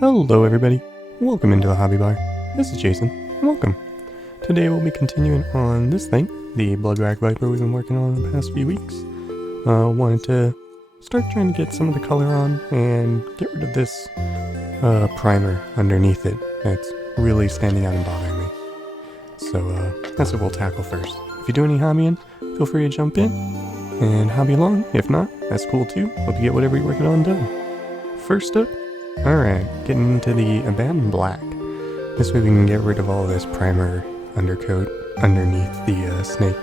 Hello everybody, welcome into the Hobby Bar. This is Jason, welcome. Today we'll be continuing on this thing, the Bloodwrack Viper we've been working on the past few weeks. Wanted to start trying to get some of the color on and get rid of this primer underneath it that's really standing out and bothering me. So that's what we'll tackle first. If you do any hobbying, feel free to jump in and hobby along. If not, that's cool too. Hope you get whatever you're working on done. First up, alright, getting into the Abaddon Black. This way we can get rid of all this primer undercoat underneath the snake.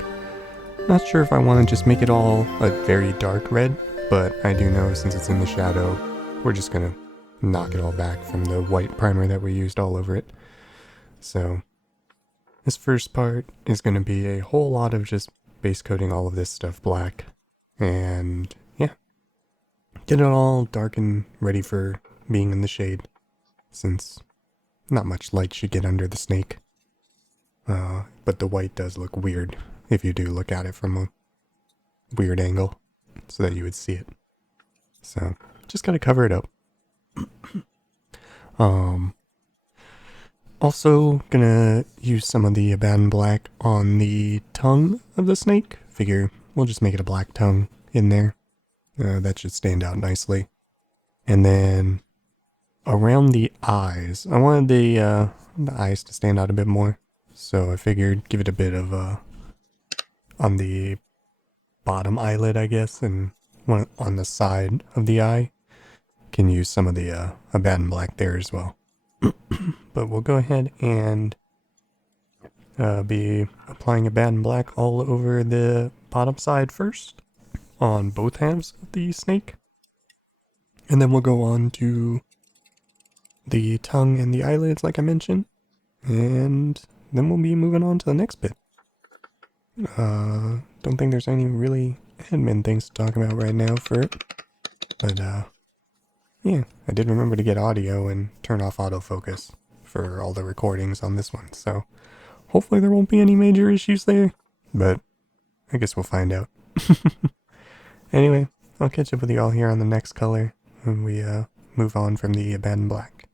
Not sure if I want to just make it all a very dark red, but I do know since it's in the shadow, we're just gonna knock it all back from the white primer that we used all over it. So, this first part is gonna be a whole lot of just base coating all of this stuff black. And yeah, get it all dark and ready for being in the shade, since not much light should get under the snake. But the white does look weird if you do look at it from a weird angle, so that you would see it. So, just gotta cover it up. Also gonna use some of the Abaddon Black on the tongue of the snake. Figure we'll just make it a black tongue in there. That should stand out nicely. And then around the eyes, I wanted the eyes to stand out a bit more, so I figured give it a bit of on the bottom eyelid, I guess, and one on the side of the eye. Can use some of the Abaddon Black there as well. But we'll go ahead and be applying Abaddon Black all over the bottom side first, on both halves of the snake. And then we'll go on to the tongue and the eyelids like I mentioned, and then we'll be moving on to the next bit. Don't think there's any really admin things to talk about right now for it, but yeah, I did remember to get audio and turn off autofocus for all the recordings on this one, so hopefully there won't be any major issues there, but I guess we'll find out. Anyway, I'll catch up with you all here on the next color when we move on from the Abaddon Black.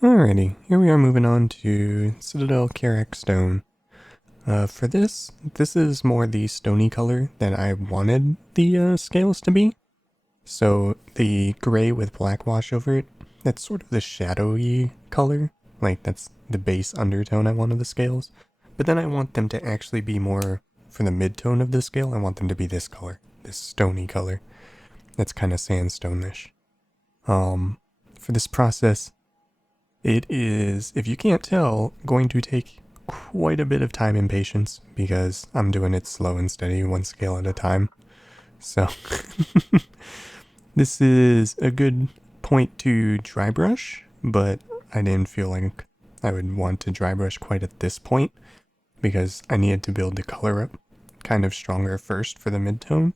Alrighty, here we are moving on to Citadel Karak Stone. For this is more the stony color that I wanted the scales to be. So the gray with black wash over it, that's sort of the shadowy color. Like that's the base undertone I want of the scales. But then I want them to actually be more, for the mid-tone of the scale, I want them to be this color, this stony color. That's kind of sandstone-ish. For this process, it is, if you can't tell, going to take quite a bit of time and patience because I'm doing it slow and steady, one scale at a time. So this is a good point to dry brush, but I didn't feel like I would want to dry brush quite at this point because I needed to build the color up kind of stronger first for the mid-tone.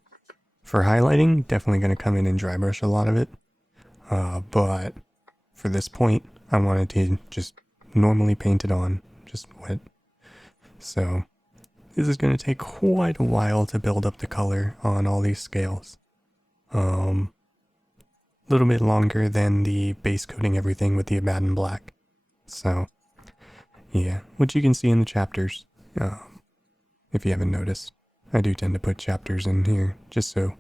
For highlighting, definitely going to come in and dry brush a lot of it. But for this point, I wanted to just normally paint it on, just wet. So this is going to take quite a while to build up the color on all these scales. A little bit longer than the base coating everything with the Abaddon Black. So yeah, which you can see in the chapters, if you haven't noticed. I do tend to put chapters in here, just so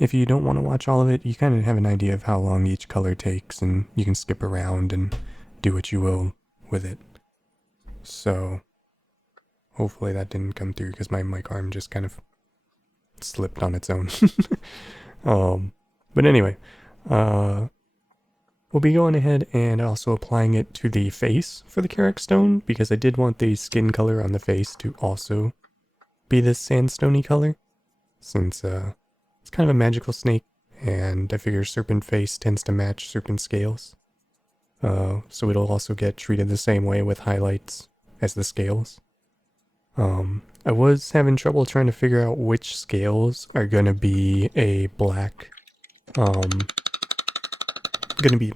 if you don't want to watch all of it, you kind of have an idea of how long each color takes, and you can skip around and do what you will with it. So hopefully that didn't come through because my mic arm just kind of slipped on its own. But anyway, we'll be going ahead and also applying it to the face for the Karak Stone because I did want the skin color on the face to also be this sandstony color, since it's kind of a magical snake, and I figure serpent face tends to match serpent scales. So it'll also get treated the same way with highlights as the scales. I was having trouble trying to figure out which scales are gonna be a black,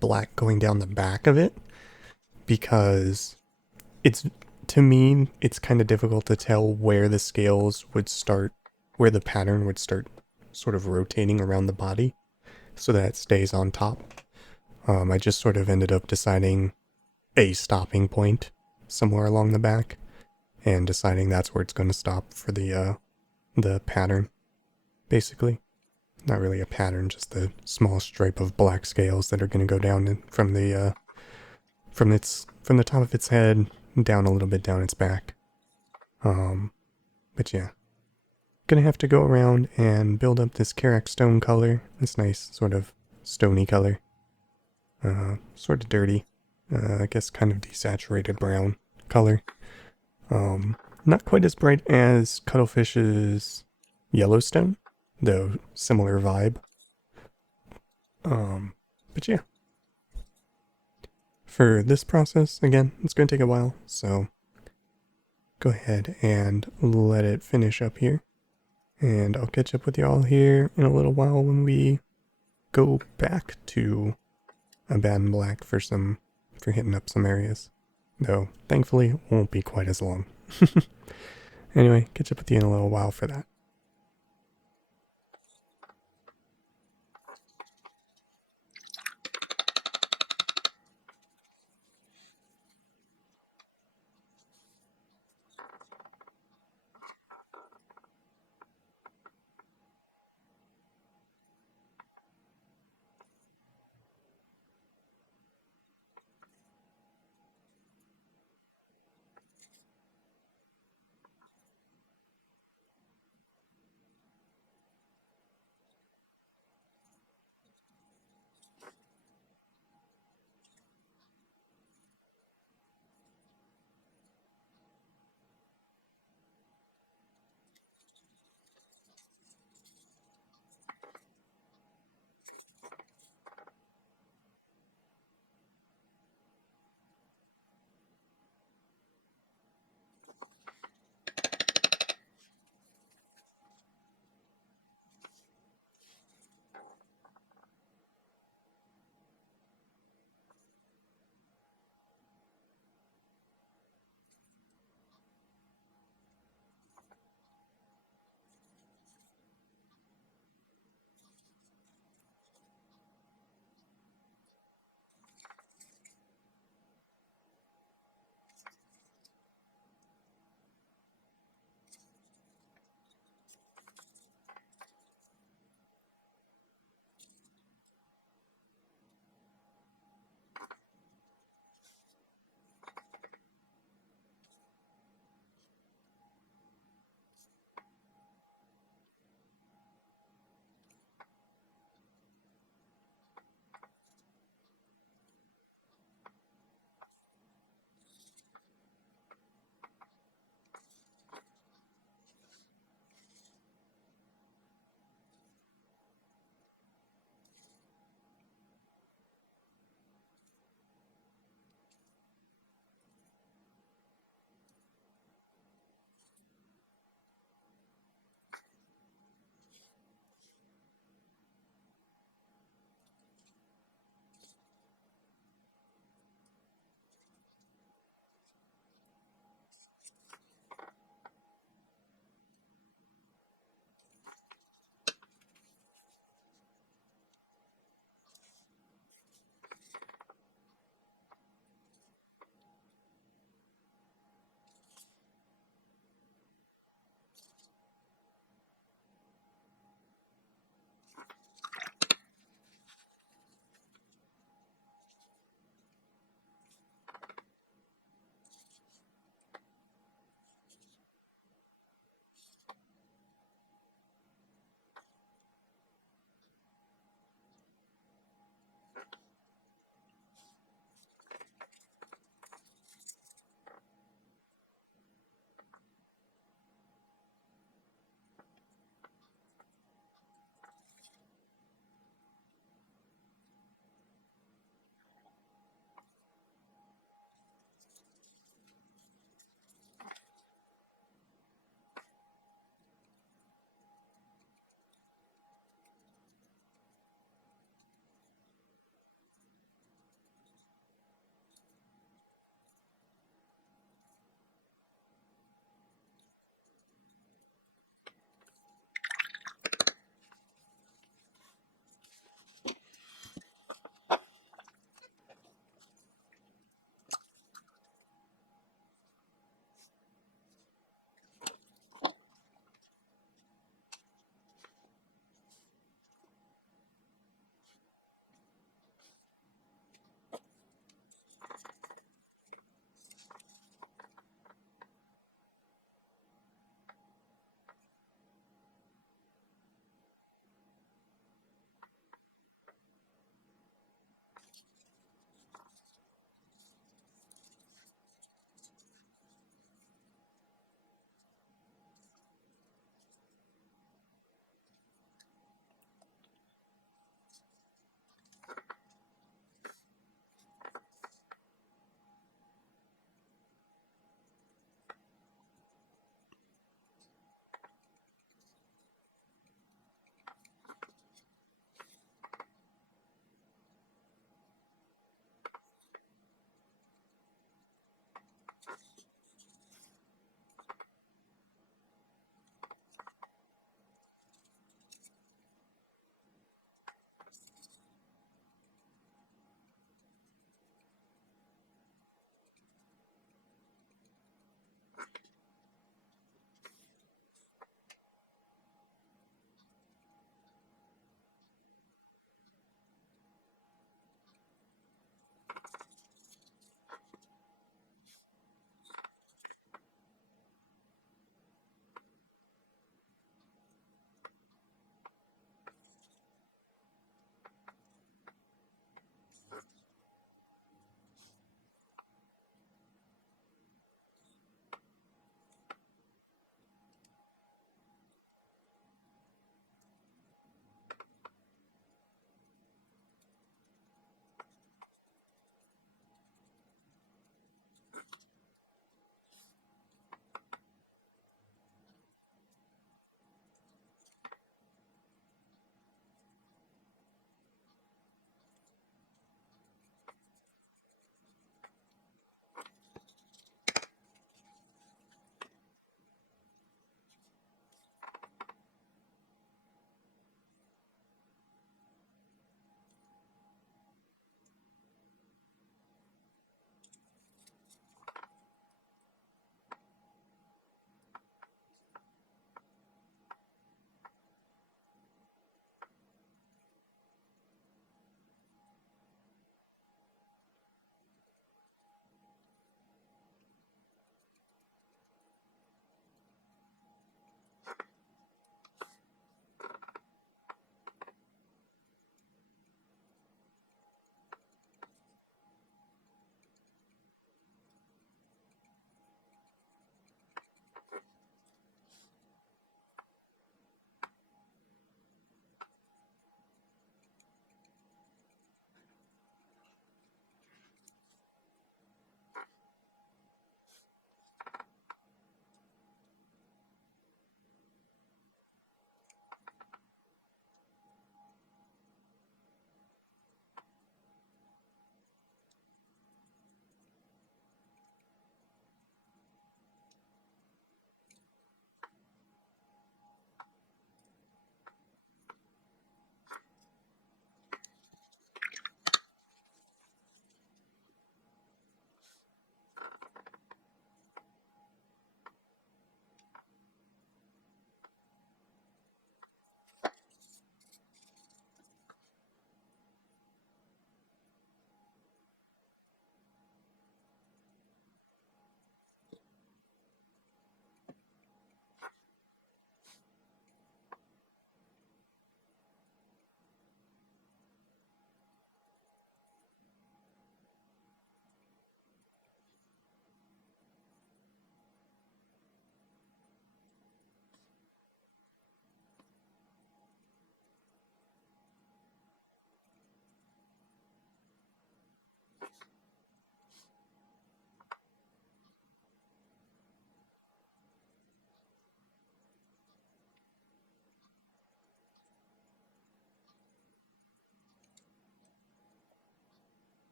black going down the back of it, because to me, it's kind of difficult to tell where the scales would start, where the pattern would start sort of rotating around the body so that it stays on top. I just sort of ended up deciding a stopping point somewhere along the back and deciding that's where it's going to stop for the pattern, basically. Not really a pattern, just the small stripe of black scales that are going to go down from the top of its head down a little bit down its back. But yeah, gonna have to go around and build up this Karak Stone color, this nice sort of stony color. Sort of dirty, I guess kind of desaturated brown color. Not quite as bright as Cuttlefish's Yellowstone, though similar vibe. But yeah. For this process, again, it's going to take a while, so go ahead and let it finish up here. And I'll catch up with y'all here in a little while when we go back to Abaddon Black for hitting up some areas. Though, thankfully, it won't be quite as long. Anyway, catch up with you in a little while for that.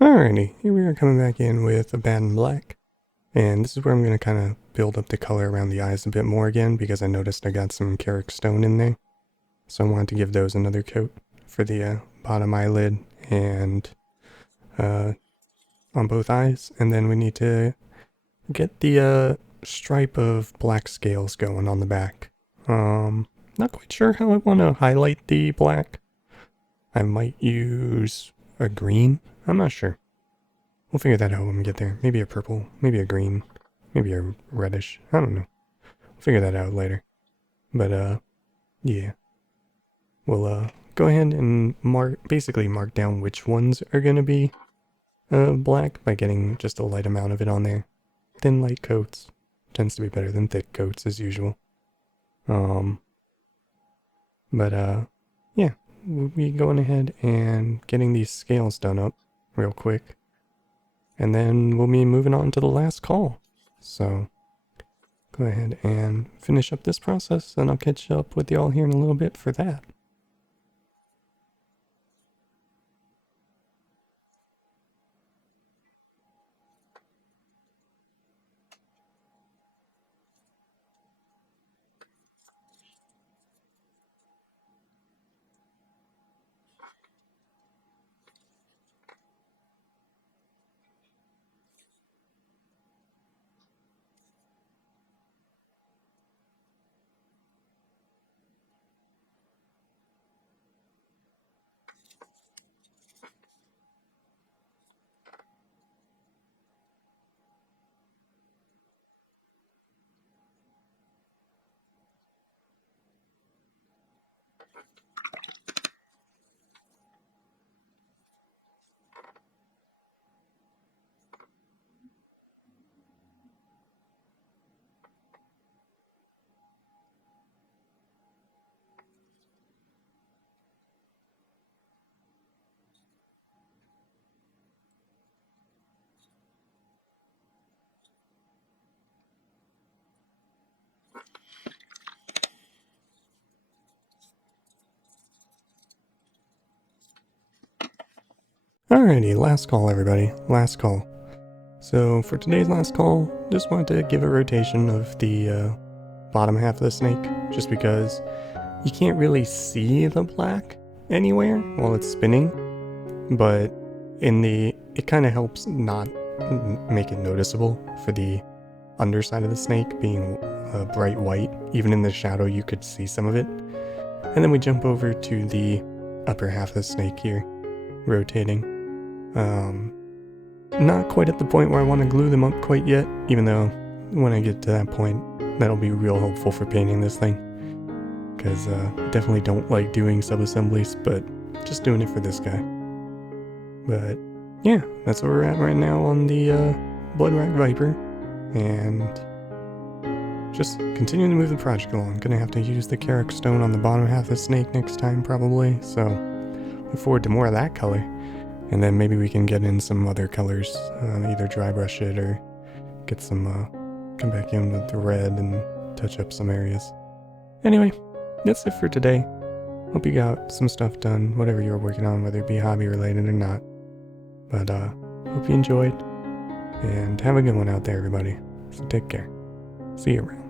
Alrighty, here we are coming back in with Abaddon Black. And this is where I'm going to kind of build up the color around the eyes a bit more again, because I noticed I got some Karak Stone in there. So I wanted to give those another coat for the bottom eyelid and on both eyes. And then we need to get the stripe of black scales going on the back. Not quite sure how I want to highlight the black. I might use a green. I'm not sure. We'll figure that out when we get there. Maybe a purple, maybe a green, maybe a reddish. I don't know. We'll figure that out later. But yeah. We'll go ahead and basically mark down which ones are gonna be black by getting just a light amount of it on there. Thin light coats tends to be better than thick coats as usual. But yeah, we'll be going ahead and getting these scales done up real quick. And then we'll be moving on to the last call. So go ahead and finish up this process, and I'll catch up with y'all here in a little bit for that. Alrighty, last call everybody, last call. So for today's last call, just wanted to give a rotation of the bottom half of the snake, just because you can't really see the black anywhere while it's spinning, but it kind of helps not make it noticeable for the underside of the snake being bright white. Even in the shadow you could see some of it. And then we jump over to the upper half of the snake here, rotating. Not quite at the point where I want to glue them up quite yet, even though when I get to that point, that'll be real helpful for painting this thing. Because definitely don't like doing sub-assemblies, but just doing it for this guy. But yeah, that's where we're at right now on the Bloodwrack Viper. And just continuing to move the project along. Gonna have to use the Karak Stone on the bottom half of the snake next time probably, so look forward to more of that color. And then maybe we can get in some other colors, either dry brush it or get some, come back in with the red and touch up some areas. Anyway, that's it for today. Hope you got some stuff done, whatever you're working on, whether it be hobby related or not. But hope you enjoyed, and have a good one out there everybody. So take care. See you around.